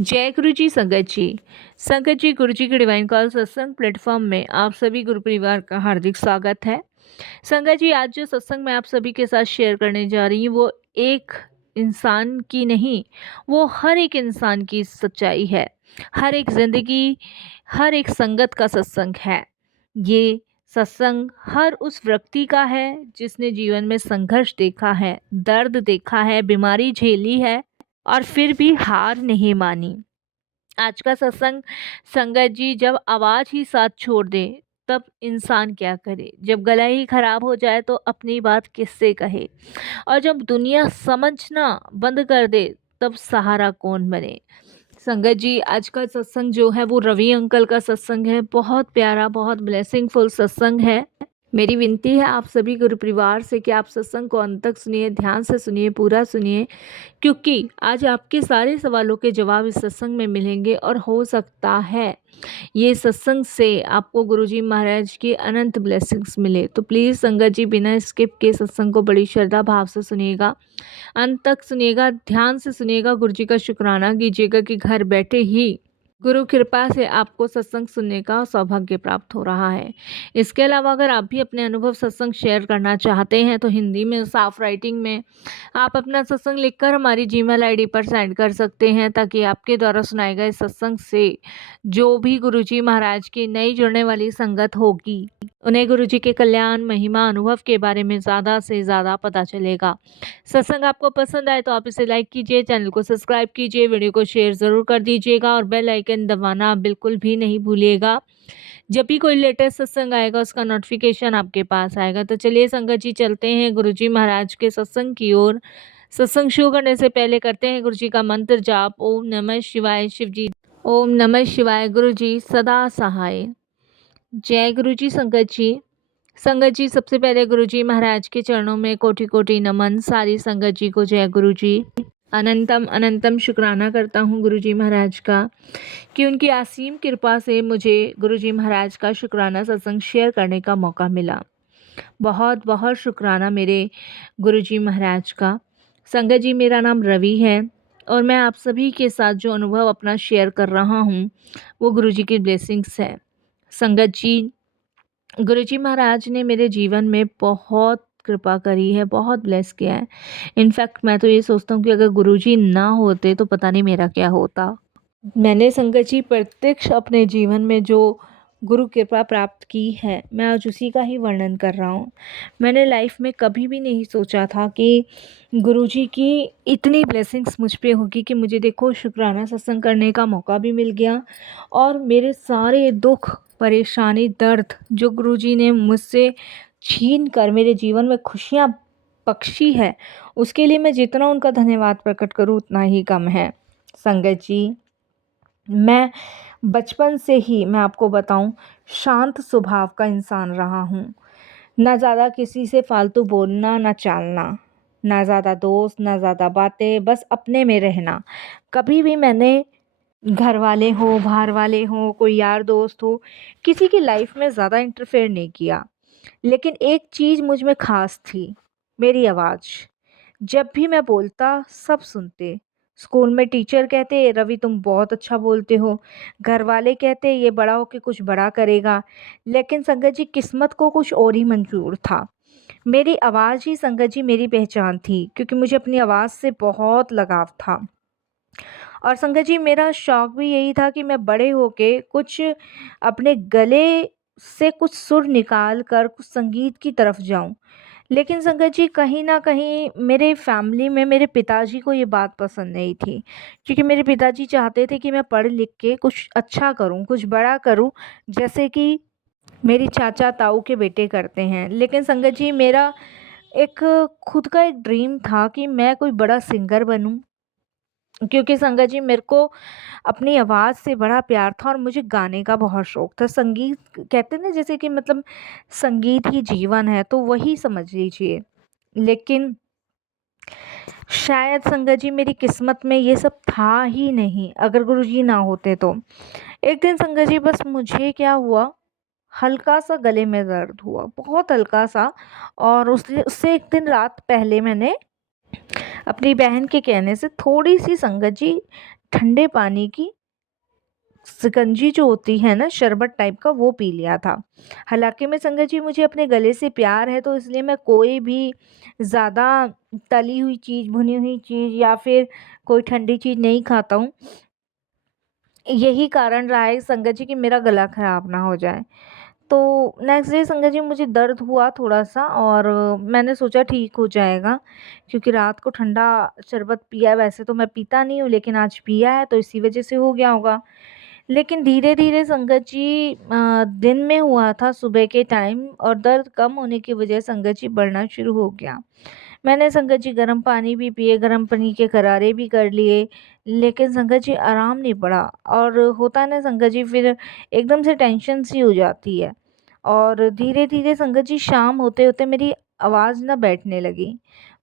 जय गुरु जी संगत जी। संगत जी, गुरु जी के डिवाइन कॉल सत्संग प्लेटफॉर्म में आप सभी गुरु परिवार का हार्दिक स्वागत है। संगत जी, आज जो सत्संग मैं आप सभी के साथ शेयर करने जा रही हूँ वो एक इंसान की नहीं, वो हर एक इंसान की सच्चाई है। हर एक जिंदगी, हर एक संगत का सत्संग है। ये सत्संग हर उस व्यक्ति का है जिसने जीवन में संघर्ष देखा है, दर्द देखा है, बीमारी झेली है और फिर भी हार नहीं मानी। आज का सत्संग, संगत जी, जब आवाज ही साथ छोड़ दे तब इंसान क्या करे, जब गला ही खराब हो जाए तो अपनी बात किससे कहे, और जब दुनिया समझना बंद कर दे तब सहारा कौन बने। संगत जी, आज का सत्संग जो है वो रवि अंकल का सत्संग है। बहुत प्यारा, बहुत ब्लेसिंगफुल सत्संग है। मेरी विनती है आप सभी गुरु परिवार से कि आप सत्संग को अंत तक सुनिए, ध्यान से सुनिए, पूरा सुनिए, क्योंकि आज आपके सारे सवालों के जवाब इस सत्संग में मिलेंगे। और हो सकता है ये सत्संग से आपको गुरुजी महाराज की अनंत ब्लेसिंग्स मिले। तो प्लीज़ संगत जी, बिना स्किप के सत्संग को बड़ी श्रद्धा भाव से सुनिएगा, अंत तक सुनिएगा, ध्यान से सुनिएगा, गुरु जी का शुक्राना कीजिएगा कि घर बैठे ही गुरु कृपा से आपको सत्संग सुनने का सौभाग्य प्राप्त हो रहा है। इसके अलावा अगर आप भी अपने अनुभव सत्संग शेयर करना चाहते हैं तो हिंदी में साफ राइटिंग में आप अपना सत्संग लिखकर हमारी जीमेल आईडी पर सेंड कर सकते हैं, ताकि आपके द्वारा सुनाए गए सत्संग से जो भी गुरुजी महाराज की नई जुड़ने वाली संगत होगी उन्हें गुरुजी के कल्याण, महिमा, अनुभव के बारे में ज़्यादा से ज़्यादा पता चलेगा। सत्संग आपको पसंद आए तो आप इसे लाइक कीजिए, चैनल को सब्सक्राइब कीजिए, वीडियो को शेयर ज़रूर कर दीजिएगा और बेल आइकन दबाना आप बिल्कुल भी नहीं भूलिएगा। जब भी कोई लेटेस्ट सत्संग आएगा उसका नोटिफिकेशन आपके पास आएगा। तो चलिए संगत जी, चलते हैं गुरुजी महाराज के सत्संग की ओर। सत्संग शुरू करने से पहले करते हैं गुरुजी का मंत्र जाप। ओम नमः शिवाय। शिव जी, ओम नमः शिवाय। गुरु जी सदा सहाय। जय गुरु जी संगत जी। संगत जी, सबसे पहले गुरु जी महाराज के चरणों में कोटि कोटि नमन। सारी संगत जी को जय गुरु जी। अनंतम अनंतम शुक्राना करता हूँ गुरु जी महाराज का कि उनकी असीम कृपा से मुझे गुरु जी महाराज का शुक्राना सत्संग शेयर करने का मौका मिला। बहुत बहुत शुक्राना मेरे गुरु जी महाराज का। संगत जी, मेरा नाम रवि है और मैं आप सभी के साथ जो अनुभव अपना शेयर कर रहा हूँ वो गुरु जी की ब्लेसिंग्स है। संगत जी, गुरुजी महाराज ने मेरे जीवन में बहुत कृपा करी है, बहुत ब्लेस किया है। इनफैक्ट मैं तो ये सोचता हूँ कि अगर गुरुजी ना होते तो पता नहीं मेरा क्या होता। मैंने संगत जी प्रत्यक्ष अपने जीवन में जो गुरु कृपा प्राप्त की है, मैं आज उसी का ही वर्णन कर रहा हूँ। मैंने लाइफ में कभी भी नहीं सोचा था कि गुरुजी की इतनी ब्लेसिंग्स मुझ पे होगी कि मुझे देखो शुक्राना सत्संग करने का मौका भी मिल गया और मेरे सारे दुख, परेशानी, दर्द जो गुरुजी ने मुझसे छीन कर मेरे जीवन में खुशियाँ बख्शी है, उसके लिए मैं जितना उनका धन्यवाद प्रकट करूँ उतना ही कम है। संगत जी, मैं बचपन से ही, मैं आपको बताऊं, शांत स्वभाव का इंसान रहा हूँ। ना ज़्यादा किसी से फालतू बोलना, ना चालना, ना ज़्यादा दोस्त, ना ज़्यादा बातें, बस अपने में रहना। कभी भी मैंने घर वाले हो, बाहर वाले हो, कोई यार दोस्त हो, किसी की लाइफ में ज़्यादा इंटरफेयर नहीं किया। लेकिन एक चीज़ मुझ में ख़ास थी, मेरी आवाज़। जब भी मैं बोलता सब सुनते। स्कूल में टीचर कहते रवि तुम बहुत अच्छा बोलते हो, घर वाले कहते ये बड़ा होके कुछ बड़ा करेगा, लेकिन संगत जी किस्मत को कुछ और ही मंजूर था। मेरी आवाज़ ही संगत जी मेरी पहचान थी, क्योंकि मुझे अपनी आवाज़ से बहुत लगाव था। और संगत जी, मेरा शौक भी यही था कि मैं बड़े होके कुछ अपने गले से कुछ सुर निकाल कर कुछ संगीत की तरफ जाऊं। लेकिन संगत जी, कहीं न कहीं मेरे फैमिली में मेरे पिताजी को ये बात पसंद नहीं थी, क्योंकि मेरे पिताजी चाहते थे कि मैं पढ़ लिख के कुछ अच्छा करूं, कुछ बड़ा करूं, जैसे कि मेरी चाचा ताऊ के बेटे करते हैं। लेकिन संगत जी, मेरा एक खुद का एक ड्रीम था कि मैं कोई बड़ा सिंगर बनूं, क्योंकि संगत जी मेरे को अपनी आवाज़ से बड़ा प्यार था और मुझे गाने का बहुत शौक था। संगीत कहते हैं ना, जैसे कि मतलब संगीत ही जीवन है, तो वही समझ लीजिए। लेकिन शायद संगत जी मेरी किस्मत में ये सब था ही नहीं, अगर गुरुजी ना होते तो। एक दिन संगत जी, बस मुझे क्या हुआ, हल्का सा गले में दर्द हुआ, बहुत हल्का सा। और उससे एक दिन रात पहले मैंने अपनी बहन के कहने से थोड़ी सी संगत जी ठंडे पानी की शिकंजी जो होती है ना, शरबत टाइप का, वो पी लिया था। हालाँकि मैं संगत जी, मुझे अपने गले से प्यार है, तो इसलिए मैं कोई भी ज़्यादा तली हुई चीज़, भुनी हुई चीज़ या फिर कोई ठंडी चीज़ नहीं खाता हूँ। यही कारण रहा है संगत जी कि मेरा गला ख़राब ना हो जाए। तो नेक्स्ट डे संगत जी मुझे दर्द हुआ थोड़ा-सा, और मैंने सोचा ठीक हो जाएगा, क्योंकि रात को ठंडा शरबत पिया है। वैसे तो मैं पीता नहीं हूँ, लेकिन आज पिया है तो इसी वज़ह से हो गया होगा। लेकिन धीरे-धीरे संगत जी दिन में हुआ था सुबह के टाइम, और दर्द कम होने की वजह संगत जी बढ़ना शुरू हो गया। मैंने संगत जी गर्म पानी भी पिए, गर्म पानी के गरारे भी कर लिए, लेकिन संगत जी आराम नहीं पड़ा। और होता है ना संगत जी, फिर एकदम से टेंशन सी हो जाती है, और धीरे-धीरे संगत जी शाम होते-होते मेरी आवाज़ ना बैठने लगी।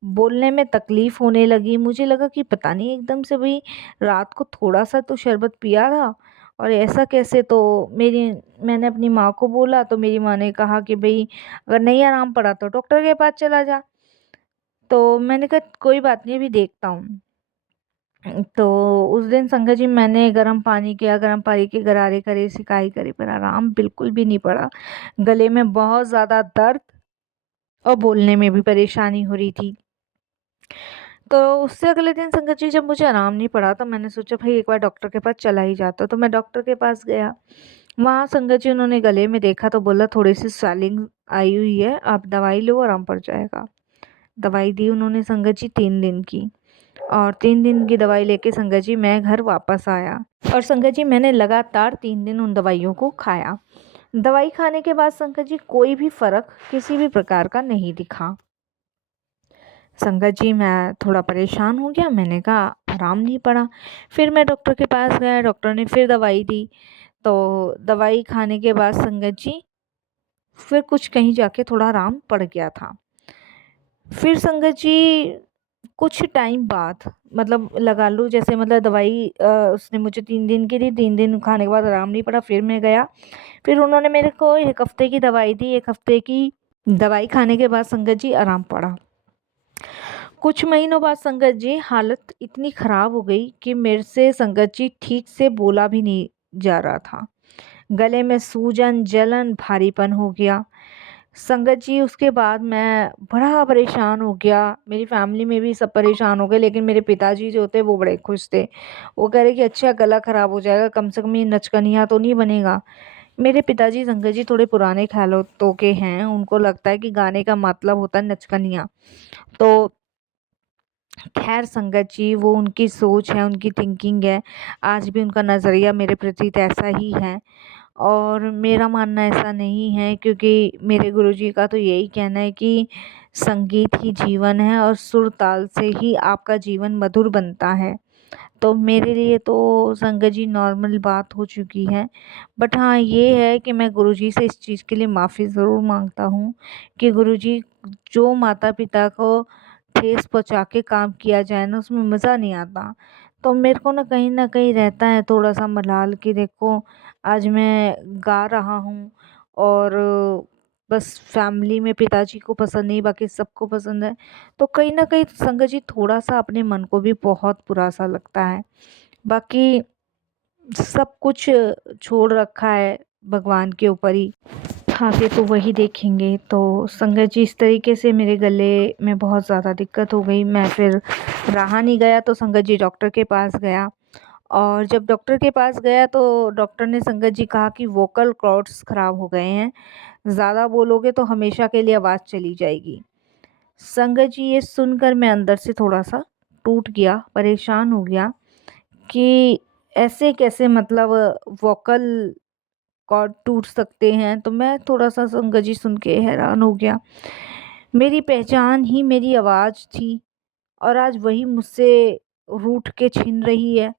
बोलने में तकलीफ़ होने लगी। मुझे लगा कि पता नहीं एकदम से भई रात को थोड़ा-सा तो शरबत पिया था और ऐसा कैसे? तो मेरी मैंने अपनी माँ को बोला, तो मेरी माँ ने कहा कि भई अगर नहीं आराम पड़ा तो डॉक्टर के पास चला जा। तो मैंने कहा कोई बात नहीं, अभी देखता हूँ। तो उस दिन संगत जी मैंने गर्म पानी किया, गर्म पानी के गरारे करे, सिकाई करी, पर आराम बिल्कुल भी नहीं पड़ा। गले में बहुत ज़्यादा दर्द और बोलने में भी परेशानी हो रही थी। तो उससे अगले दिन संगत जी जब मुझे आराम नहीं पड़ा, तो मैंने सोचा भई एक बार डॉक्टर के पास चला ही जाता। तो मैं डॉक्टर के पास गया। वहाँ संगत जी उन्होंने गले में देखा तो बोला थोड़ी-सी स्वेलिंग आई हुई है, आप दवाई लो आराम पड़ जाएगा। दवाई दी उन्होंने संगत जी 3 दिन की, और 3 दिन की दवाई लेके संगत जी मैं घर वापस आया, और संगत जी मैंने लगातार 3 दिन उन दवाइयों को खाया। दवाई खाने के बाद संगत जी कोई भी फ़र्क किसी भी प्रकार का नहीं दिखा। संगत जी मैं थोड़ा परेशान हो गया, मैंने कहा आराम नहीं पड़ा। फिर मैं डॉक्टर के पास गया, डॉक्टर ने फिर दवाई दी। तो दवाई खाने के बाद संगत जी फिर कुछ कहीं जाके थोड़ा आराम पड़ गया था। फिर संगत जी कुछ टाइम बाद, मतलब लगा लो जैसे, मतलब दवाई उसने मुझे 3 दिन की दी, 3 दिन खाने के बाद आराम नहीं पड़ा, फिर मैं गया। फिर उन्होंने मेरे को 1 हफ़्ते की दवाई दी, 1 हफ़्ते की दवाई खाने के बाद संगत जी आराम पड़ा। कुछ महीनों बाद संगत जी हालत इतनी ख़राब हो गई कि मेरे से संगत जी ठीक से बोला भी नहीं जा रहा था। गले में सूजन, जलन, भारीपन हो गया। संगत जी उसके बाद मैं बड़ा परेशान हो गया। मेरी फैमिली में भी सब परेशान हो गए, लेकिन मेरे पिताजी जो थे वो बड़े खुश थे। वो कह रहे कि अच्छा गला ख़राब हो जाएगा, कम से कम ये नचकनिया तो नहीं बनेगा। मेरे पिताजी संगत जी थोड़े पुराने ख़्यालों के हैं, उनको लगता है कि गाने का मतलब होता है नचकनिया। तो ख़ैर संगत जी वो उनकी सोच है, उनकी थिंकिंग है। आज भी उनका नज़रिया मेरे प्रति तो ऐसा ही है, और मेरा मानना ऐसा नहीं है, क्योंकि मेरे गुरुजी का तो यही कहना है कि संगीत ही जीवन है, और सुर ताल से ही आपका जीवन मधुर बनता है। तो मेरे लिए तो संगत जी नॉर्मल बात हो चुकी है। बट हाँ, ये है कि मैं गुरुजी से इस चीज़ के लिए माफ़ी ज़रूर माँगता हूँ कि गुरुजी, जो माता-पिता को ठेस पहुँचा के काम किया जाए ना, उसमें मज़ा नहीं आता। तो मेरे को ना कहीं न कहीं रहता है थोड़ा-सा मलाल कि देखो आज मैं गा रहा हूँ, और बस फैमिली में पिताजी को पसंद नहीं, बाकी सबको पसंद है। तो कहीं न कहीं संगत जी थोड़ा-सा अपने मन को भी बहुत बुरा-सा लगता है। बाकी सब कुछ छोड़ रखा है भगवान के ऊपर ही, आगे तो वही देखेंगे। तो संगत जी इस तरीके से मेरे गले में बहुत ज़्यादा दिक्कत हो गई। मैं फिर रहा नहीं गया, तो संगत जी डॉक्टर के पास गया, और जब डॉक्टर के पास गया तो डॉक्टर ने संगत जी कहा कि वोकल कॉर्ड्स ख़राब हो गए हैं, ज़्यादा बोलोगे तो हमेशा के लिए आवाज़ चली जाएगी। संगत जी ये सुनकर मैं अंदर से थोड़ा-सा टूट गया, परेशान हो गया कि ऐसे कैसे, मतलब वोकल कॉर्ड टूट सकते हैं। तो मैं थोड़ा-सा संगत जी सुन के हैरान हो गया। मेरी पहचान ही मेरी आवाज़ थी, और आज वही मुझसे रूठ के छीन रही है।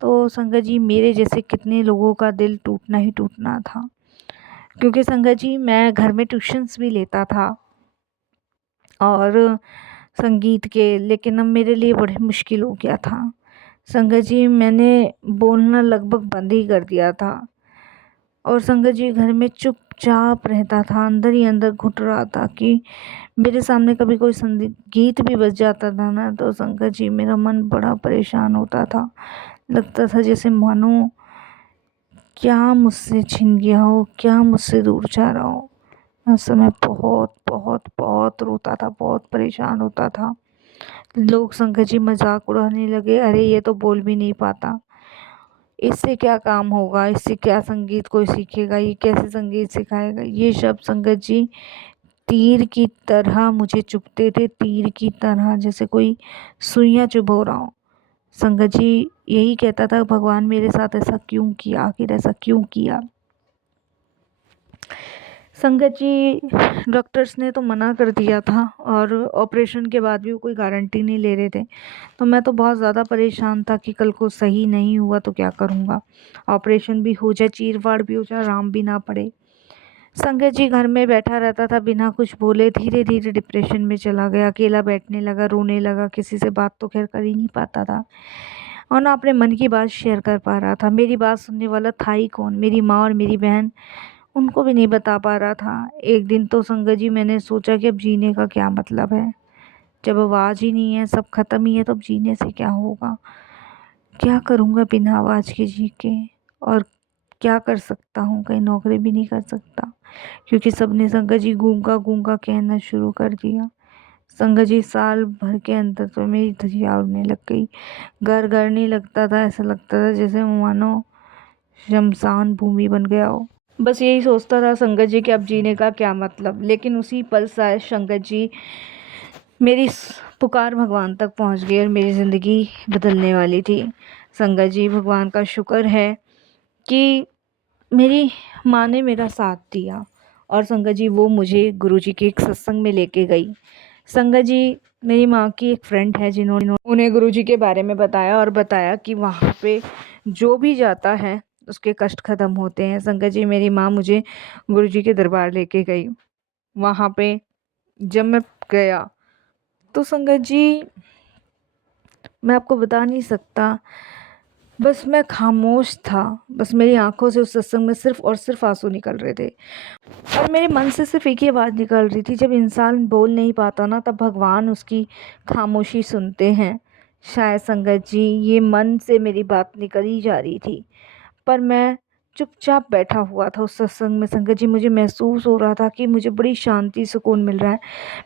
तो संगत जी मेरे जैसे कितने लोगों का दिल टूटना ही टूटना था। क्योंकि संगत जी मैं घर में ट्यूशन्स भी लेता था, और संगीत के, लेकिन अब मेरे लिए बड़ी मुश्किल हो गया था। संगत जी मैंने बोलना लगभग बंद ही कर दिया था, और संगत जी घर में चुपचाप रहता था, अंदर ही अंदर घुट रहा था कि मेरे सामने कभी कोई संगीत भी बज जाता था ना, तो संगत जी मेरा मन बड़ा परेशान होता था। लगता था जैसे मानो क्या मुझसे छिन गया हो, क्या मुझसे दूर जा रहा हो। मैं उस समय बहुत बहुत बहुत रोता था, बहुत परेशान होता था। लोग शंकर जी मजाक उड़ाने लगे, अरे ये तो बोल भी नहीं पाता, इससे क्या काम होगा, इससे क्या संगीत कोई सीखेगा, ये कैसे संगीत सिखाएगा। ये शब्द संगत जी तीर की तरह मुझे चुभते थे, तीर की तरह, जैसे कोई सुइयां चुभो रहा हो। संगत जी यही कहता था, भगवान मेरे साथ ऐसा क्यों किया, आखिर ऐसा क्यों किया। संगत जी डॉक्टर्स ने तो मना कर दिया था और ऑपरेशन के बाद भी वो कोई गारंटी नहीं ले रहे थे। तो मैं तो बहुत ज़्यादा परेशान था कि कल को सही नहीं हुआ तो क्या करूँगा, ऑपरेशन भी हो जाए, चीर-फाड़ भी हो जाए, आराम भी ना पड़े। संगत जी घर में बैठा रहता था बिना कुछ बोले, धीरे धीरे डिप्रेशन में चला गया, अकेला बैठने लगा, रोने लगा, किसी से बात तो खैर कर ही नहीं पाता था और ना अपने मन की बात शेयर कर पा रहा था। मेरी बात सुनने वाला था ही कौन, मेरी माँ और मेरी बहन, उनको भी नहीं बता पा रहा था। एक दिन तो संगत जी मैंने सोचा कि अब जीने का क्या मतलब है, जब आवाज़ ही नहीं है, सब खत्म ही है, तो अब जीने से क्या होगा, क्या करूँगा बिना आवाज़ के जी के, और क्या कर सकता हूँ, कहीं नौकरी भी नहीं कर सकता क्योंकि सबने संगत जी गूंगा गूंगा कहना शुरू कर दिया। संगत जी साल भर के अंदर तो मेरी धजिया उड़ने लग गई, घर घर नहीं लगता था, ऐसा लगता था जैसे मानो शमशान भूमि बन गया हो। बस यही सोचता था संगत जी कि अब जीने का क्या मतलब। लेकिन उसी पल शायद संगत जी मेरी पुकार भगवान तक पहुंच गई और मेरी ज़िंदगी बदलने वाली थी। संगत जी भगवान का शुक्र है कि मेरी माँ ने मेरा साथ दिया और संगत जी वो मुझे गुरुजी के एक सत्संग में लेके गई। संगत जी मेरी माँ की एक फ्रेंड है जिन्होंने उन्हें गुरुजी के बारे में बताया और बताया कि वहाँ पे जो भी जाता है उसके कष्ट ख़त्म होते हैं। संगत जी मेरी माँ मुझे गुरुजी के दरबार लेके गई। वहाँ पे जब मैं गया तो संगत जी मैं आपको बता नहीं सकता, बस मैं खामोश था, बस मेरी आंखों से उस सत्संग में सिर्फ और सिर्फ आंसू निकल रहे थे और मेरे मन से सिर्फ एक ही आवाज़ निकल रही थी, जब इंसान बोल नहीं पाता ना तब भगवान उसकी खामोशी सुनते हैं। शायद संगत जी ये मन से मेरी बात निकल ही जा रही थी, पर मैं चुपचाप बैठा हुआ था उस सत्संग में। संगत जी मुझे महसूस हो रहा था कि मुझे बड़ी शांति सुकून मिल रहा है।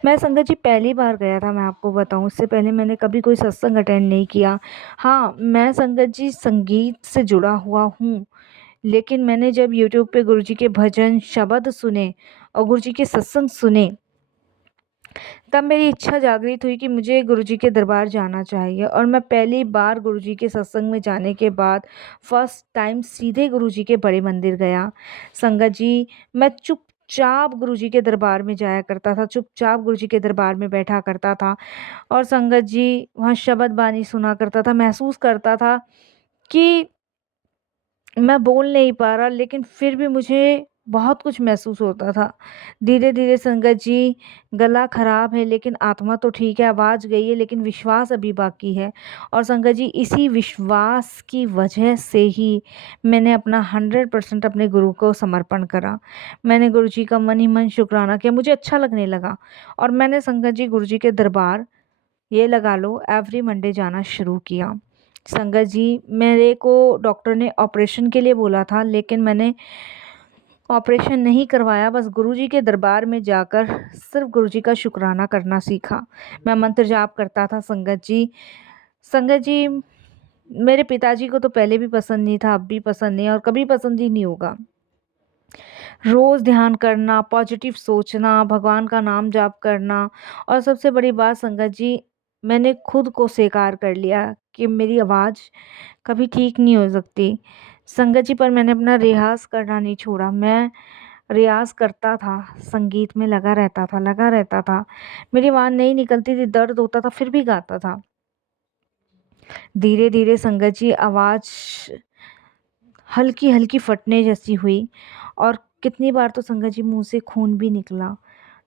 मैं संगत जी पहली बार गया था, मैं आपको बताऊं, इससे पहले मैंने कभी कोई सत्संग अटेंड नहीं किया। हाँ, मैं संगत जी संगीत से जुड़ा हुआ हूँ, लेकिन मैंने जब यूट्यूब पे गुरुजी के भजन शब्द सुने और गुरुजी के सत्संग सुने, तब मेरी इच्छा जागृत हुई कि मुझे गुरुजी के दरबार जाना चाहिए। और मैं पहली बार गुरुजी के सत्संग में जाने के बाद फर्स्ट टाइम सीधे गुरुजी के बड़े मंदिर गया। संगत जी मैं चुपचाप गुरुजी के दरबार में जाया करता था, चुपचाप गुरुजी के दरबार में बैठा करता था और संगत जी वहाँ शब्द बानी सुना करता था। महसूस करता था कि मैं बोल नहीं पा रहा, लेकिन फिर भी मुझे बहुत कुछ महसूस होता था। धीरे धीरे संगत जी गला खराब है लेकिन आत्मा तो ठीक है, आवाज़ गई है लेकिन विश्वास अभी बाकी है। और संगत जी इसी विश्वास की वजह से ही मैंने अपना 100% अपने गुरु को समर्पण करा। मैंने गुरु जी का मन ही मन शुक्राना किया, मुझे अच्छा लगने लगा और मैंने संगत जी गुरु जी के दरबार ये लगा लो एवरी मंडे जाना शुरू किया। संगत जी मेरे को डॉक्टर ने ऑपरेशन के लिए बोला था, लेकिन मैंने ऑपरेशन नहीं करवाया, बस गुरुजी के दरबार में जाकर सिर्फ गुरुजी का शुक्राना करना सीखा। मैं मंत्र जाप करता था संगत जी। संगत जी मेरे पिताजी को तो पहले भी पसंद नहीं था, अब भी पसंद नहीं और कभी पसंद ही नहीं होगा। रोज़ ध्यान करना, पॉजिटिव सोचना, भगवान का नाम जाप करना और सबसे बड़ी बात संगत जी मैंने खुद को स्वीकार कर लिया कि मेरी आवाज़ कभी ठीक नहीं हो सकती। संगत जी पर मैंने अपना रियाज़ करना नहीं छोड़ा। मैं रियाज़ करता था, संगीत में लगा रहता था, लगा रहता था। मेरी आवाज़ नहीं निकलती थी, दर्द होता था फिर भी गाता था। धीरे-धीरे संगत जी आवाज़ हल्की-हल्की फटने जैसी हुई और कितनी बार तो संगत जी मुँह से खून भी निकला।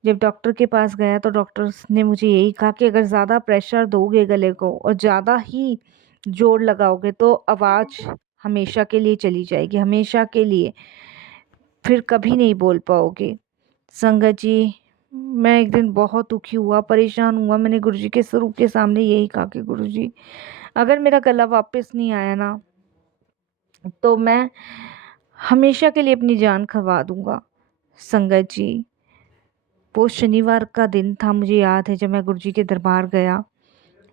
जब डॉक्टर के पास गया तो डॉक्टर्स ने मुझे यही कहा कि अगर ज़्यादा प्रेशर दोगे गले को और ज़्यादा ही जोर लगाओगे तो आवाज़ हमेशा के लिए चली जाएगी, हमेशा के लिए, फिर कभी नहीं बोल पाओगे। संगत जी मैं एक दिन बहुत दुखी हुआ, परेशान हुआ। मैंने गुरुजी के स्वरूप के सामने यही कहा कि गुरुजी, अगर मेरा गला वापस नहीं आया ना, तो मैं हमेशा के लिए अपनी जान खवा दूंगा। संगत जी, वो शनिवार का दिन था, मुझे याद है, जब मैं गुरुजी के दरबार गया,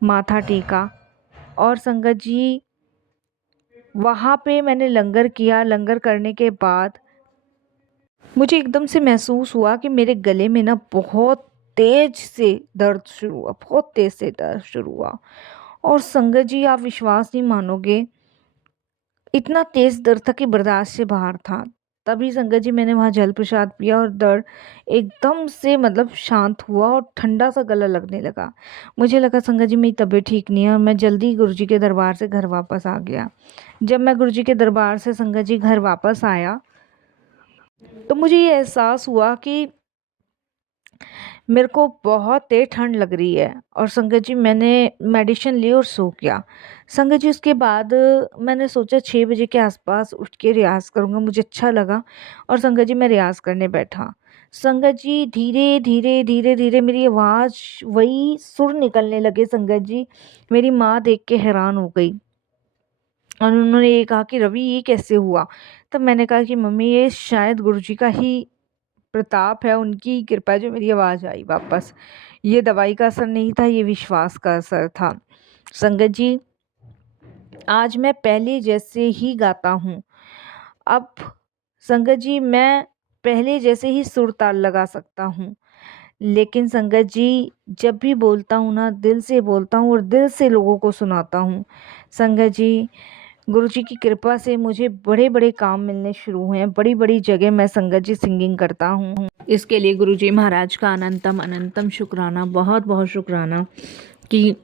माथा टेका। और संगत जी, वहाँ पे मैंने लंगर किया। लंगर करने के बाद मुझे एकदम से महसूस हुआ कि मेरे गले में ना बहुत तेज से दर्द शुरू हुआ, बहुत तेज से दर्द शुरू हुआ। और संगत जी, आप विश्वास नहीं मानोगे, इतना तेज दर्द था कि बर्दाश्त से बाहर था। तभी संगत जी मैंने वहाँ जल प्रसाद पिया और दर्द एकदम से मतलब शांत हुआ और ठंडा सा गला लगने लगा। मुझे लगा संगत जी मेरी तबीयत ठीक नहीं है, और मैं जल्दी गुरुजी के दरबार से घर वापस आ गया। जब मैं गुरुजी के दरबार से संगत जी घर वापस आया, तो मुझे ये एहसास हुआ कि मेरे को बहुत तेज ठंड लग रही है। और संगत जी मैंने मेडिसिन ली और सो गया। संगत जी उसके बाद मैंने सोचा 6 बजे के आसपास उठ के रियाज करूँगा, मुझे अच्छा लगा। और संगत जी मैं रियाज करने बैठा। संगत जी धीरे धीरे धीरे धीरे मेरी आवाज़, वही सुर निकलने लगे। संगत जी, मेरी माँ देख के हैरान हो गई और उन्होंने ये कहा कि रवि, ये कैसे हुआ? तब मैंने कहा कि मम्मी, ये शायद गुरुजी का ही प्रताप है, उनकी कृपा, जो मेरी आवाज़ आई वापस। ये दवाई का असर नहीं था, ये विश्वास का असर था। संगत जी, आज मैं पहले जैसे ही गाता हूँ। अब संगत जी, मैं पहले जैसे ही सुर ताल लगा सकता हूँ। लेकिन संगत जी, जब भी बोलता हूँ ना, दिल से बोलता हूँ और दिल से लोगों को सुनाता हूँ। संगत जी, गुरुजी की कृपा से मुझे बड़े बड़े काम मिलने शुरू हुए हैं। बड़ी बड़ी जगह मैं संगत जी सिंगिंग करता हूँ। इसके लिए गुरुजी महाराज का अनंतम अनंतम शुक्राना, बहुत बहुत शुक्राना कि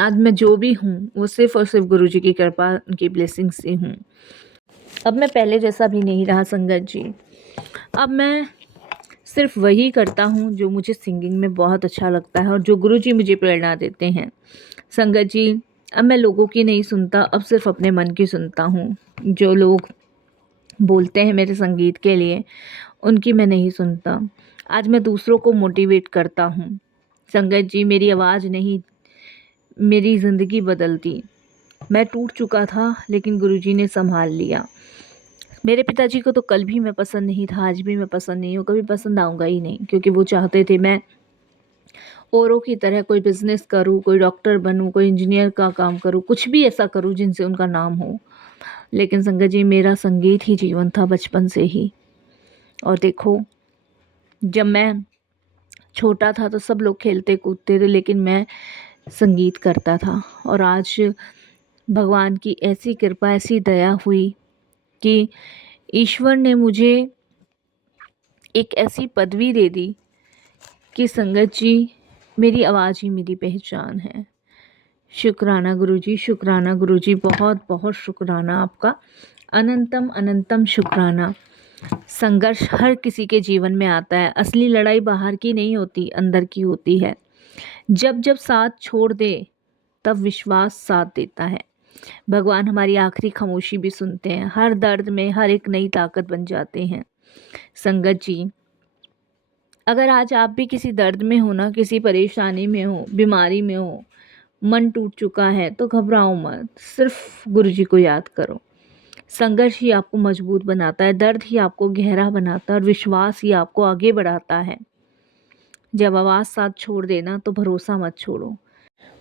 आज मैं जो भी हूँ वो सिर्फ़ और सिर्फ गुरुजी की कृपा, उनकी ब्लेसिंग से हूँ। अब मैं पहले जैसा भी नहीं रहा संगत जी। अब मैं सिर्फ वही करता हूँ जो मुझे सिंगिंग में बहुत अच्छा लगता है और जो गुरुजी मुझे प्रेरणा देते हैं। संगत जी, अब मैं लोगों की नहीं सुनता, अब सिर्फ अपने मन की सुनता हूँ। जो लोग बोलते हैं मेरे संगीत के लिए, उनकी मैं नहीं सुनता। आज मैं दूसरों को मोटिवेट करता हूँ। संगत जी, मेरी आवाज़ नहीं, मेरी ज़िंदगी बदलती। मैं टूट चुका था, लेकिन गुरुजी ने संभाल लिया। मेरे पिताजी को तो कल भी मैं पसंद नहीं था, आज भी मैं पसंद नहीं हूँ, कभी पसंद आऊँगा ही नहीं, क्योंकि वो चाहते थे मैं औरों की तरह कोई बिज़नेस करूँ, कोई डॉक्टर बनूँ, कोई इंजीनियर का काम करूँ, कुछ भी ऐसा करूँ जिनसे उनका नाम हो। लेकिन संगत जी, मेरा संगीत ही जीवन था बचपन से ही। और देखो, जब मैं छोटा था तो सब लोग खेलते कूदते थे, लेकिन मैं संगीत करता था। और आज भगवान की ऐसी कृपा, ऐसी दया हुई कि ईश्वर ने मुझे एक ऐसी पदवी दे दी कि संगत जी, मेरी आवाज़ ही मेरी पहचान है। शुक्राना गुरुजी, शुक्राना गुरुजी, बहुत बहुत शुक्राना आपका, अनंतम अनंतम शुक्राना। संघर्ष हर किसी के जीवन में आता है। असली लड़ाई बाहर की नहीं होती, अंदर की होती है। जब जब साथ छोड़ दे, तब विश्वास साथ देता है। भगवान हमारी आखिरी खामोशी भी सुनते हैं। हर दर्द में हर एक नई ताकत बन जाते हैं। संगत जी, अगर आज आप भी किसी दर्द में हो ना, किसी परेशानी में हो, बीमारी में हो, मन टूट चुका है, तो घबराओ मत, सिर्फ गुरुजी को याद करो। संघर्ष ही आपको मजबूत बनाता है, दर्द ही आपको गहरा बनाता है और विश्वास ही आपको आगे बढ़ाता है। जब आवाज़ साथ छोड़ देना, तो भरोसा मत छोड़ो।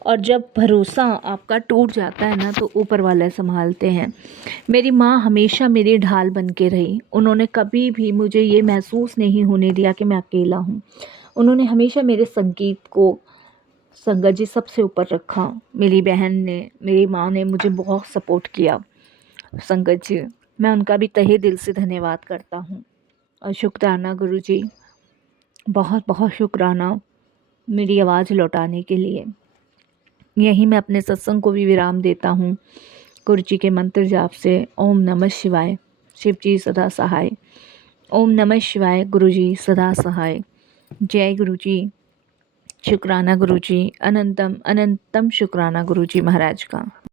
और जब भरोसा आपका टूट जाता है ना, तो ऊपर वाले संभालते हैं। मेरी माँ हमेशा मेरी ढाल बन के रही। उन्होंने कभी भी मुझे ये महसूस नहीं होने दिया कि मैं अकेला हूँ। उन्होंने हमेशा मेरे संगीत को, संगत जी, सबसे ऊपर रखा। मेरी बहन ने, मेरी माँ ने मुझे बहुत सपोर्ट किया। संगत जी, मैं उनका भी तहे दिल से धन्यवाद करता हूँ। और शुक्राना गुरुजी, बहुत बहुत शुक्राना मेरी आवाज़ लौटाने के लिए। यहीं मैं अपने सत्संग को भी विराम देता हूँ गुरु जी के मंत्र जाप से। ओम नमः शिवाय, शिव जी सदा सहाय। ओम नमः शिवाय, गुरु जी सदा सहाय। जय गुरु जी। शुक्राना गुरु जी, अनंतम अनंतम शुक्राना गुरु जी महाराज का।